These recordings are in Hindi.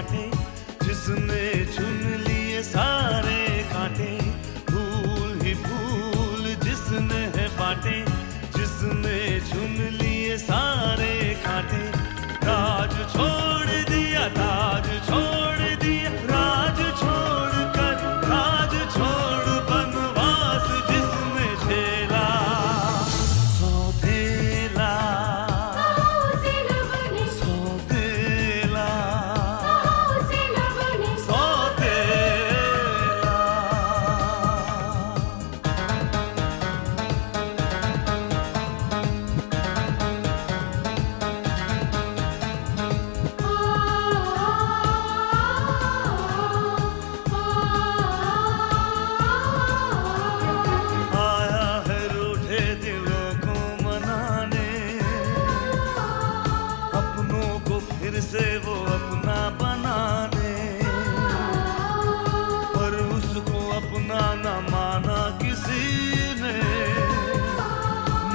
बांटे, जिसने चुन लिए सारे कांटे। फूल ही फूल जिसने है बांटे, जिसने चुन लिए सारे कांटे। राज छोड़ दिया, ताज छोड़ दिया, राज छोड़ कर राज छोड़ बनवास जिसने झेला। सौतेला सौतेला सौतेला। आया है रूठे दिलों को मनाने, अपनों को फिर से वो अपना बनाने। पर उसको अपना न माना किसी ने,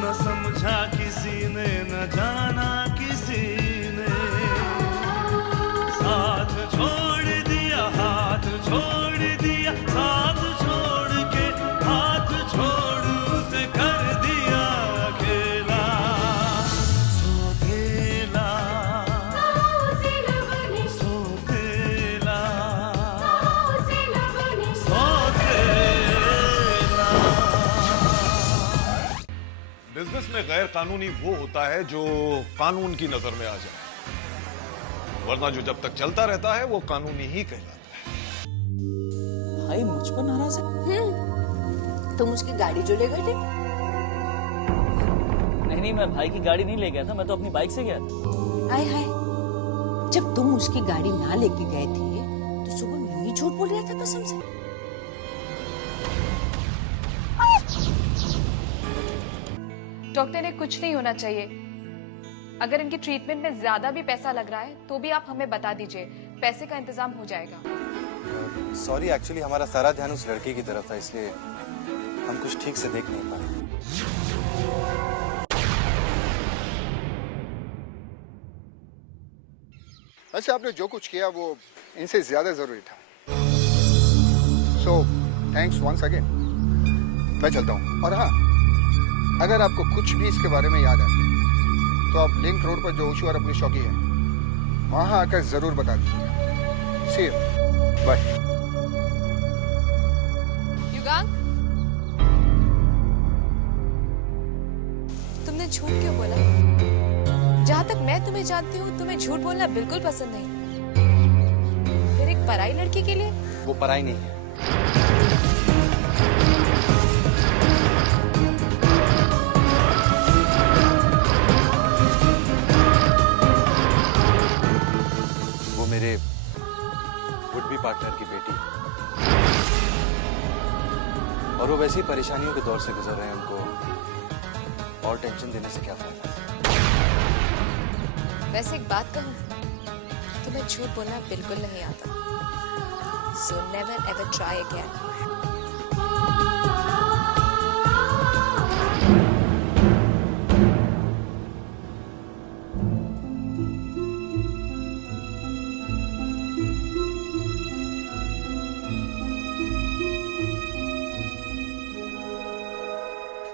न समझा किसी ने, न जाना किसी ने। साथ छोड़ दिया, हाथ छोड़ दिया, साथ छोड़ के हाथ छोड़ उसे कर दिया अकेला। सौतेला सौतेला सौतेला। बिजनेस में गैर कानूनी वो होता है जो कानून की नजर में आ जाए, वरना जो जब तक चलता रहता है वो कानूनी ही कहलाता है। भाई मुझ पर नाराज है? तुम उसकी गाड़ी जो ले गए थे? नहीं, मैं भाई की गाड़ी नहीं ले गया था, मैं तो अपनी बाइक से गया था। आय हाय, जब तुम उसकी गाड़ी ना लेके गए थे तो सुबह यही झूठ बोल रहा था कसम से। डॉक्टर ने कुछ नहीं होना चाहिए। अगर इनकी ट्रीटमेंट में ज्यादा भी पैसा लग रहा है तो भी आप हमें बता दीजिए, पैसे का इंतजाम हो जाएगा। सॉरी, एक्चुअली हमारा सारा ध्यान उस लड़के की तरफ था, इसलिए हम कुछ ठीक से देख नहीं पाए। वैसे आपने जो कुछ किया वो इनसे ज्यादा जरूरी था। So thanks once again. मैं चलता हूँ। और हाँ, अगर आपको कुछ भी इसके बारे में याद आए तो आप लिंक रोड पर जो ऊंचीवार अपनी शौकी है वहां आकर जरूर बता दीजिए। सी यू, बाय। युगांक, तुमने झूठ क्यों बोला? जहाँ तक मैं तुम्हें जानती हूँ तुम्हें झूठ बोलना बिल्कुल पसंद नहीं। फिर एक पराई लड़की के लिए? वो पराई नहीं है। वो मेरे वुड बी पार्टनर की बेटी है। और वो वैसी परेशानियों के दौर से गुजर रहे हैं, उनको और टेंशन देने से क्या फायदा। वैसे एक बात कहूँ, तुम्हें झूठ बोलना बिल्कुल नहीं आता। So never ever try again.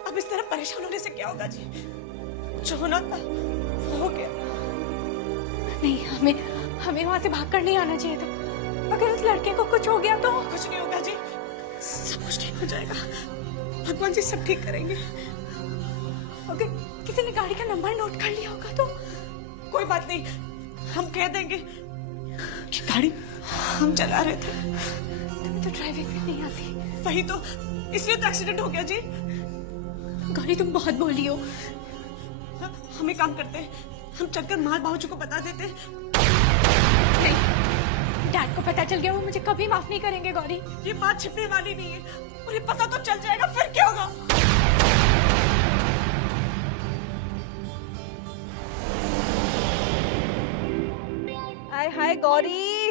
अब इस तरह परेशान होने से क्या होगा जी? जो होना था वो हो गया। नहीं, हमें वहां से भागकर नहीं आना चाहिए था। अगर उस लड़के को कुछ हो गया तो? कुछ नहीं होगा जी, सब कुछ ठीक हो जाएगा। भगवान जी सब ठीक करेंगे। अगर किसी ने गाड़ी का नंबर नोट कर लिया होगा तो? कोई बात नहीं, हम कह देंगे कि गाड़ी हम चला रहे थे। तुम्हें तो ड्राइविंग भी नहीं आती। वही तो, इसलिए तो एक्सीडेंट हो गया जी। गौरी तुम बहुत बोली हो। हम एक काम करते हैं, हम चलकर माल बाबूजी को बता देते। नहीं, डैड को पता चल गया, वो मुझे कभी माफ नहीं करेंगे गौरी। ये बात छिपने वाली नहीं है, उन्हें पता तो चल जाएगा, फिर क्या होगा? हाय हाय गौरी,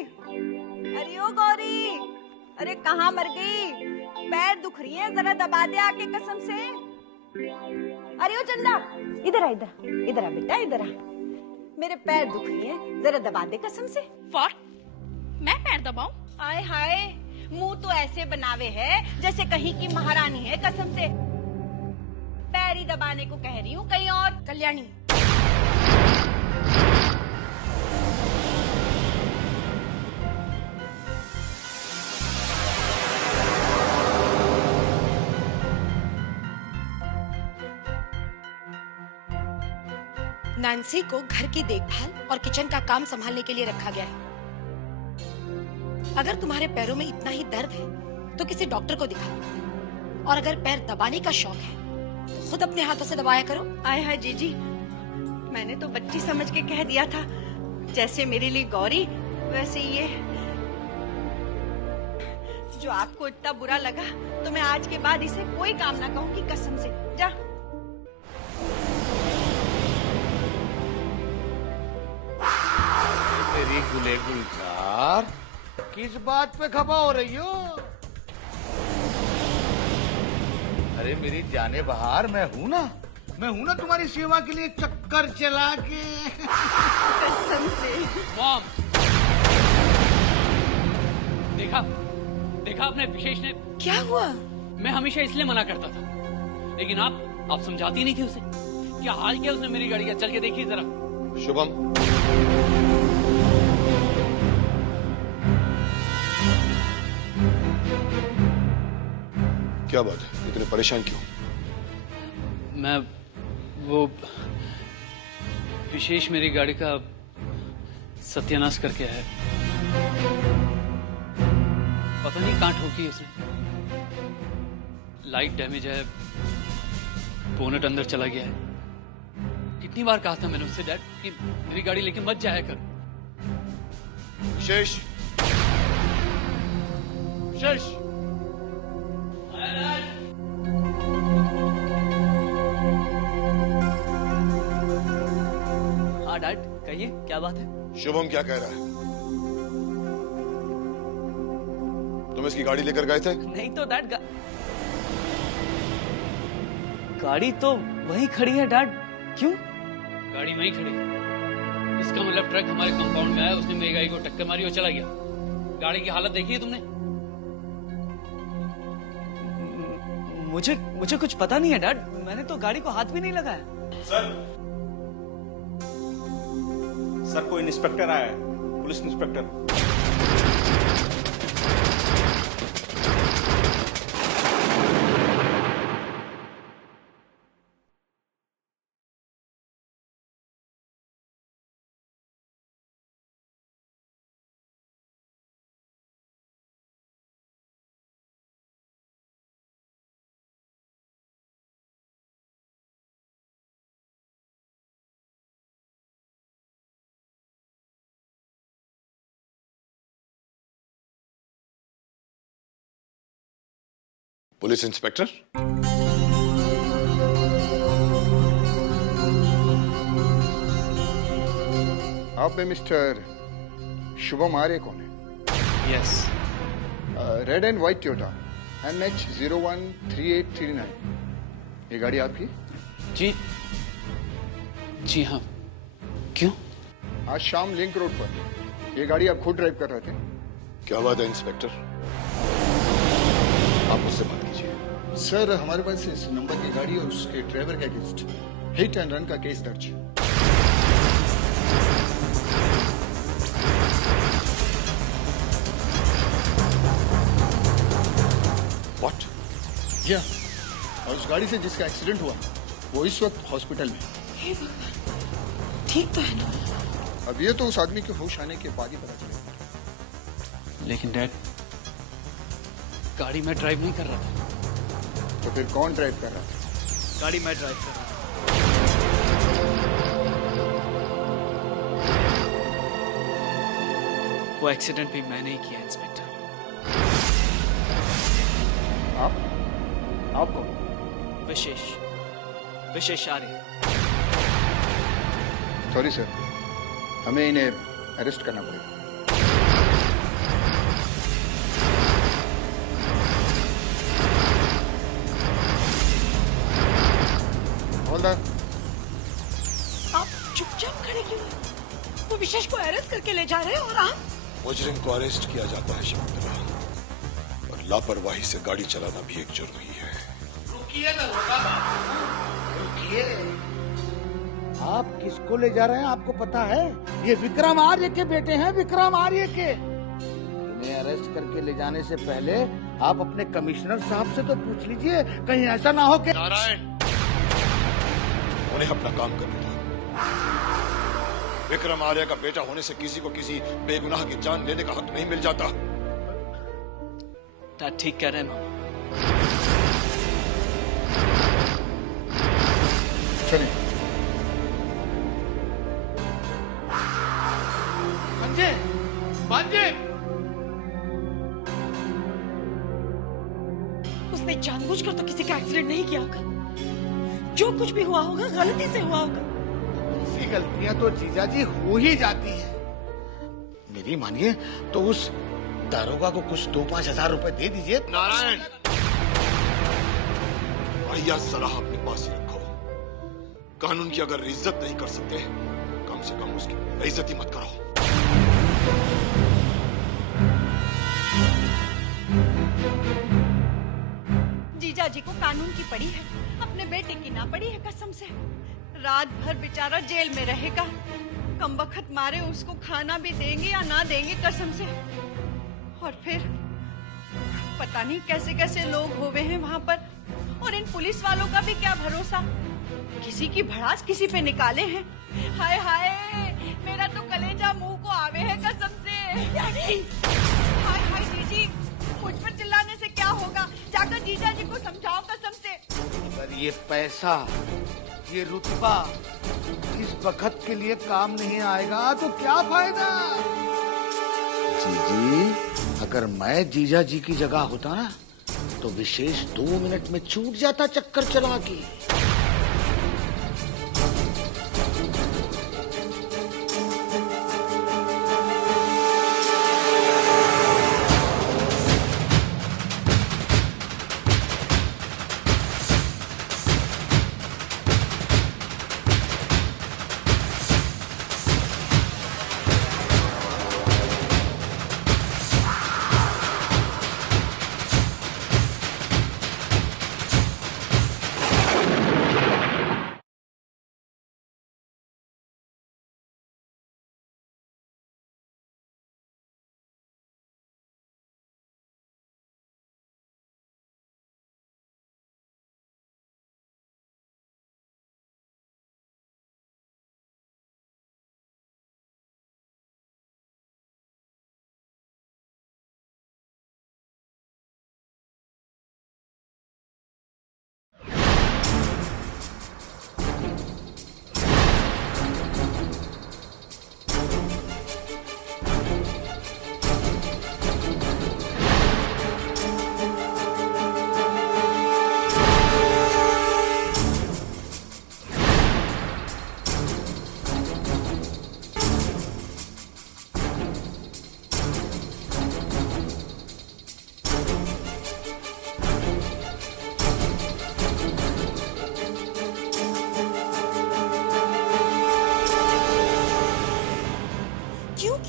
अरे ओ गौरी, अरे कहाँ मर गई? पैर दुख रही है, जरा दबा दे आके कसम से। अरे ओ चंदा, इधर आ, इधर आ बेटा, इधर आ। मेरे पैर दुख रही है, जरा दबा दे कसम से। What? मैं पैर दबाऊं? आय हाय, मुंह तो ऐसे बनावे है जैसे कहीं की महारानी है कसम से। पैर ही दबाने को कह रही हूँ, कहीं और। कल्याणी, नैन्सी को घर की देखभाल और किचन का काम संभालने के लिए रखा गया है। अगर तुम्हारे पैरों में इतना ही दर्द है तो किसी डॉक्टर को दिखाओ, और अगर पैर दबाने का शौक है तो खुद अपने हाथों से दबाया करो। आय हाय जीजी, मैंने तो बच्ची समझ के कह दिया था। जैसे मेरे लिए गौरी, वैसे ये। जो आपको इतना बुरा लगा तो मैं आज के बाद इसे कोई काम ना कहूंगी कसम से। जा। मेरी गुले गुलजार, किस बात पे खपा हो रही हो? अरे मेरी जाने बहार, मैं हूं ना तुम्हारी सेवा के लिए चक्कर चला के। कसम से। मॉम, देखा आपने विशेष ने। क्या हुआ? मैं हमेशा इसलिए मना करता था, लेकिन आप समझाती नहीं थी उसे। क्या हाल किया उसने मेरी गाड़ी का, चल के देखिए जरा। शुभम, क्या बात है, इतने परेशान क्यों? मैं वो विशेष मेरी गाड़ी का सत्यानाश करके है। पता नहीं कहां ठोकी उसने। लाइट डैमेज है, बोनट अंदर चला गया है। कितनी बार कहा था मैंने उससे डैड कि मेरी गाड़ी लेके मत जाया कर। विशेष, विशेष, हाँ डैड, कहिए क्या बात है? शुभम क्या कह रहा है? तुम इसकी गाड़ी लेकर गए थे? नहीं तो डैड, गाड़ी तो वहीं खड़ी है डैड। क्यों? गाड़ी वहीं खड़ी। इसका मतलब ट्रक हमारे कंपाउंड में आया, उसने मेरी गाड़ी को टक्कर मारी और चला गया। गाड़ी की हालत देखी है तुमने? मुझे कुछ पता नहीं है डैड, मैंने तो गाड़ी को हाथ भी नहीं लगाया। सर कोई इंस्पेक्टर आया है, पुलिस इंस्पेक्टर। Police inspector? आप में मिस्टर शुभम आर्य कौन है? Yes. Red and white Toyota NH013839, ये गाड़ी आपकी? जी हाँ। क्यों? आज शाम लिंक रोड पर ये गाड़ी आप खुद ड्राइव कर रहे थे? क्या बात है इंस्पेक्टर, आप मुझसे बात कीजिए। सर हमारे पास इस नंबर की गाड़ी और उसके ड्राइवर के अगेंस्ट हिट एंड रन का केस दर्ज है। What? या और उस गाड़ी से जिसका एक्सीडेंट हुआ वो इस वक्त हॉस्पिटल में। हे भगवान, ठीक तो है ना? अब ये तो उस आदमी के होश आने के बाद ही पता चलेगा। लेकिन डैड, गाड़ी मैं ड्राइव नहीं कर रहा था। तो फिर कौन ड्राइव कर रहा था? गाड़ी मैं ड्राइव कर रहा था। वो एक्सीडेंट भी मैंने ही किया इंस्पेक्टर। आप कौन? विशेष आर्य। सॉरी सर, हमें इन्हें अरेस्ट करना पड़ेगा। आप चुपचाप खड़े क्यों हैं? वो विशेष को अरेस्ट करके ले जा रहे हैं और आप मुजरिम को अरेस्ट किया जाता है शकुंतला, और लापरवाही से गाड़ी चलाना भी एक जुर्म ही है। रुकिए ना रुकिए। आप किसको ले जा रहे हैं आपको पता है? ये विक्रम आर्य के बेटे हैं, विक्रम आर्य के। इन्हें अरेस्ट करके ले जाने से पहले आप अपने कमिश्नर साहब से तो पूछ लीजिए, कहीं ऐसा ना हो कि। नारायण, उन्हें अपना काम करने दो। विक्रम आर्य का बेटा होने से किसी को किसी बेगुनाह की जान लेने का हक नहीं मिल जाता। डैड ठीक कह रहे हैं मामा। चलिए। संजय, संजय। उसने जानबूझकर तो किसी का एक्सीडेंट नहीं किया होगा। जो कुछ भी हुआ होगा गलती से हुआ होगा। ऐसी गलतियां तो जीजा जी हो ही जाती है। मेरी मानिए तो उस दारोगा को कुछ 2-5 हजार रुपए दे दीजिए। नारायण, भैया सलाह अपने पास ही रखो। कानून की अगर इज्जत नहीं कर सकते, कम से कम उसकी बेइज्जती मत करो। जीजा जी को कानून की पड़ी है, अपने बेटे की ना पड़ी है। कसम से रात भर बेचारा जेल में रहेगा। कमबख्त मारे उसको खाना भी देंगे या ना देंगे कसम से। और फिर पता नहीं कैसे कैसे लोग होवे हैं वहां पर। और इन पुलिस वालों का भी क्या भरोसा, किसी की भड़ास किसी पे निकाले हैं। हाय हाय, मेरा तो कलेजा मुंह को आवे है कसम से। हाय हाय जीजी, मुझ पर चिल्लाने से क्या होगा, जाकर जीजा जी को समझाओ कसम से। अगर ये पैसा, ये रुतबा इस वक्त के लिए काम नहीं आएगा तो क्या फायदा? जीजी, अगर मैं जीजा जी की जगह होता ना तो विशेष 2 मिनट में छूट जाता चक्कर चला के।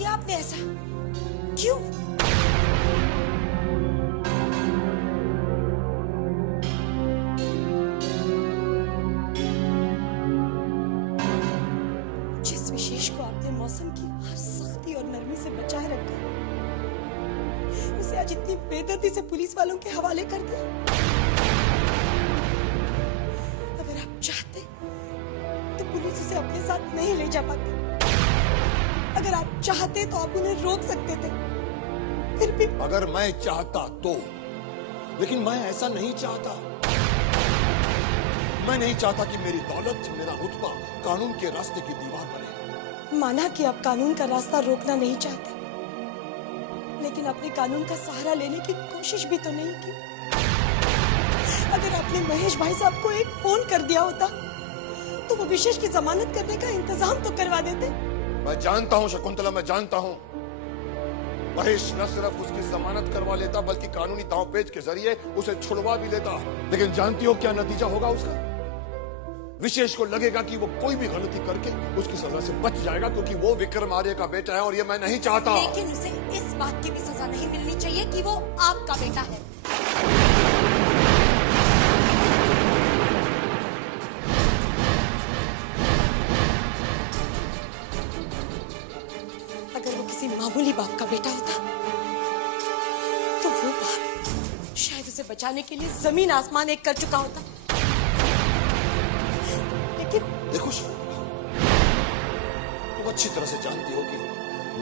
आपने ऐसा क्यों? जिस विशेष को आपने मौसम की हर सख्ती और नरमी से बचाए रखा, उसे आज इतनी बेदर्दी से पुलिस वालों के हवाले कर दिया। अगर आप चाहते तो पुलिस उसे अपने साथ नहीं ले जा पाती। अगर आप चाहते तो आप उन्हें रोक सकते थे। फिर भी अगर मैं चाहता तो, लेकिन मैं ऐसा नहीं चाहता। मैं नहीं चाहता कि मेरी दौलत, मेरा रुतबा कानून के रास्ते की दीवार बने। माना कि आप कानून का रास्ता रोकना नहीं चाहते, लेकिन अपने कानून का सहारा लेने की कोशिश भी तो नहीं की। अगर आपने महेश भाई साहब को एक फोन कर दिया होता तो वो विशेष की जमानत करने का इंतजाम तो करवा देते। मैं जानता हूं शकुंतला, मैं जानता हूं महेश न सिर्फ उसकी जमानत करवा लेता बल्कि कानूनी दांवपेच के जरिए उसे छुड़वा भी लेता। लेकिन जानती हो क्या नतीजा होगा उसका? विशेष को लगेगा कि वो कोई भी गलती करके उसकी सजा से बच जाएगा, क्योंकि वो विक्रम आर्य का बेटा है और ये मैं नहीं चाहता। लेकिन उसे इस बात की भी सजा नहीं मिलनी चाहिए कि वो आपका बेटा है। अगर वो किसी मामूली बाप का बेटा होता तो वो बाप शायद उसे बचाने के लिए जमीन आसमान एक कर चुका होता। देखो तुम अच्छी तरह से जानती हो कि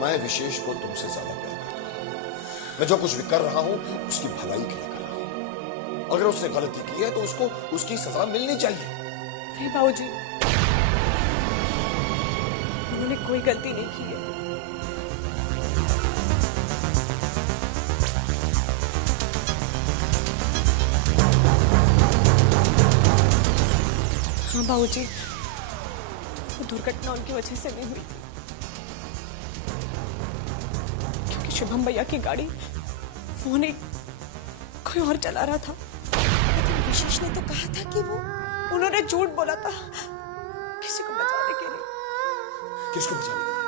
मैं विशेष को तुमसे ज्यादा प्यार करता हूं। मैं जो कुछ भी कर रहा हूं उसकी भलाई के लिए कर रहा हूं। अगर उसने गलती की है तो उसको उसकी सजा मिलनी चाहिए। नहीं बाबूजी, उन्होंने कोई गलती नहीं की है। हाँ बाबूजी, दुर्घटना उनकी वजह से नहीं हुई, क्योंकि शुभम भैया की गाड़ी वो नहीं कोई और चला रहा था। लेकिन विशेष ने तो कहा था कि वो उन्होंने झूठ बोला था किसी को बचाने के लिए। किसको बचाने के लिए?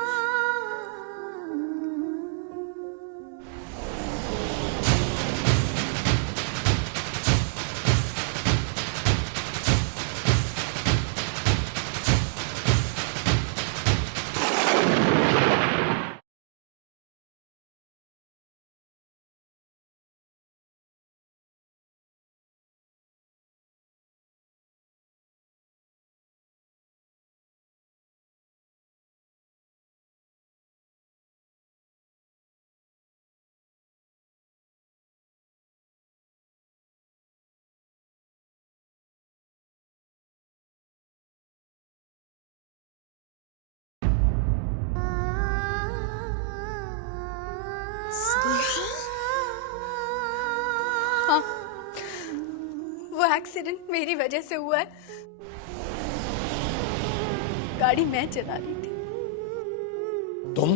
हाँ, वो एक्सीडेंट मेरी वजह से हुआ है। गाड़ी मैं चला रही थी। तुम?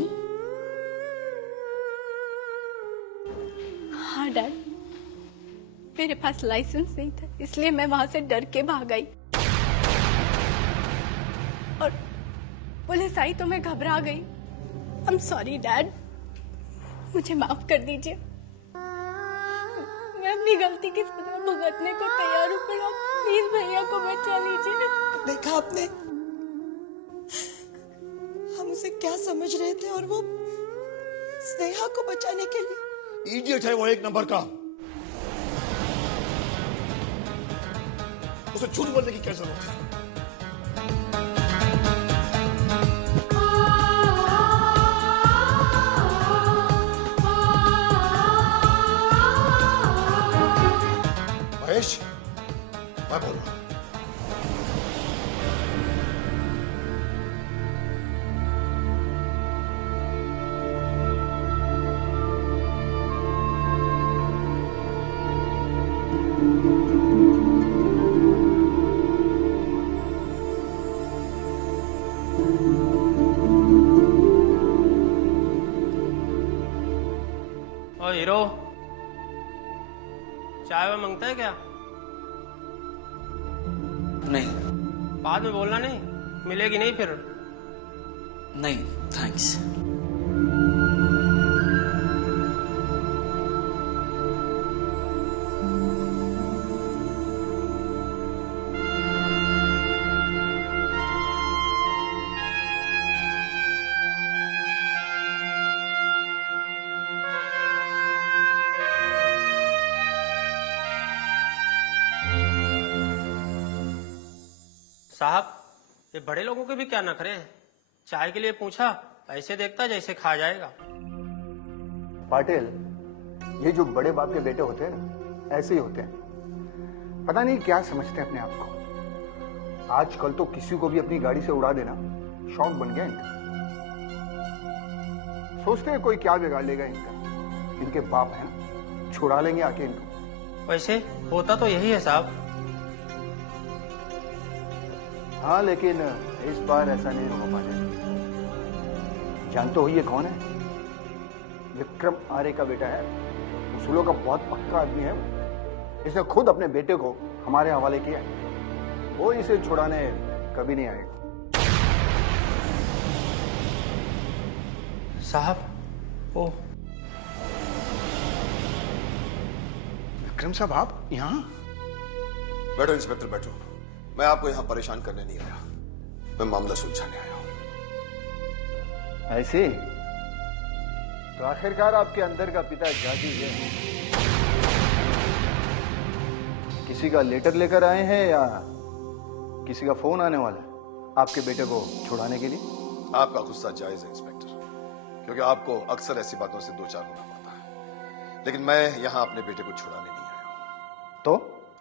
हाँ डैड, मेरे पास लाइसेंस नहीं था, इसलिए मैं वहां से डर के भाग आई और पुलिस आई तो मैं घबरा गई। आई एम सॉरी डैड, मुझे माफ कर दीजिए। मैं अपनी गलती की सजा भुगतने को तैयार हूँ, पर आप प्लीज भैया को बचा लीजिए। देखा आपने, हम उसे क्या समझ रहे थे और वो स्नेहा को बचाने के लिए। इडियट है वो, एक नंबर का। उसे झूठ बोलने की क्या जरूरत है? महेश, मैं बोल रहा हूं। ओ हीरो, चाय वो मांगता है क्या? नहीं। बाद में बोलना नहीं, मिलेगी नहीं फिर। नहीं थैंक्स। साहब, ये बड़े लोगों के भी क्या नखरे हैं। चाय के लिए पूछा, ऐसे देखता जैसे खा जाएगा। पाटिल, ये जो बड़े बाप के बेटे होते हैं ना, ऐसे ही होते हैं। पता नहीं क्या समझते हैं अपने आप को। आजकल तो किसी को भी अपनी गाड़ी से उड़ा देना शौक बन गया इनका। सोचते हैं कोई क्या बिगाड़ लेगा इनका। इनके बाप हैं ना, छुड़ा लेंगे आके इनको। वैसे होता तो यही है साहब। हाँ, लेकिन इस बार ऐसा नहीं होगा पाटिल। जानते हो ये कौन है? विक्रम आर्य का बेटा है। उसूलों का बहुत पक्का आदमी है। इसने खुद अपने बेटे को हमारे हवाले किया है। वो इसे छुड़ाने कभी नहीं आएगा। साहब, ओ विक्रम साहब, आप यहाँ? बैठो इंस्पेक्टर, बैठो। मैं आपको यहाँ परेशान करने नहीं आया, मैं मामला सुलझाने आया हूँ। ऐसे तो आखिरकार आपके अंदर का पिता जागी है। किसी का लेटर लेकर आए हैं या किसी का फोन आने वाला है आपके बेटे को छुड़ाने के लिए? आपका गुस्सा जायज है इंस्पेक्टर, क्योंकि आपको अक्सर ऐसी बातों से दो चार होना पड़ता है, लेकिन मैं यहाँ अपने बेटे को छुड़ाने नहीं आया हूँ। तो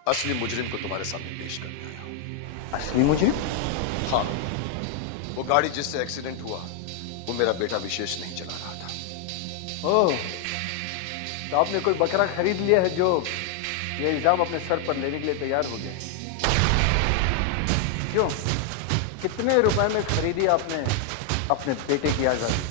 असली मुजरिम को तुम्हारे सामने पेश करने आया हूँ। असली मुजरिम? हाँ, वो गाड़ी जिससे एक्सीडेंट हुआ वो मेरा बेटा विशेष नहीं चला रहा था। ओह, तो आपने कोई बकरा खरीद लिया है जो ये इल्जाम अपने सर पर लेने के लिए तैयार हो गया? क्यों, कितने रुपए में खरीदी आपने अपने बेटे की आजादी?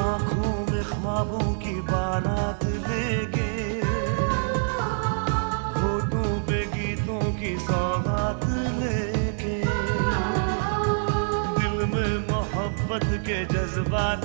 आंखों में ख्वाबों की बारात लेके, होठों पे गीतों की सौगात लेके, दिल में मोहब्बत के जज्बात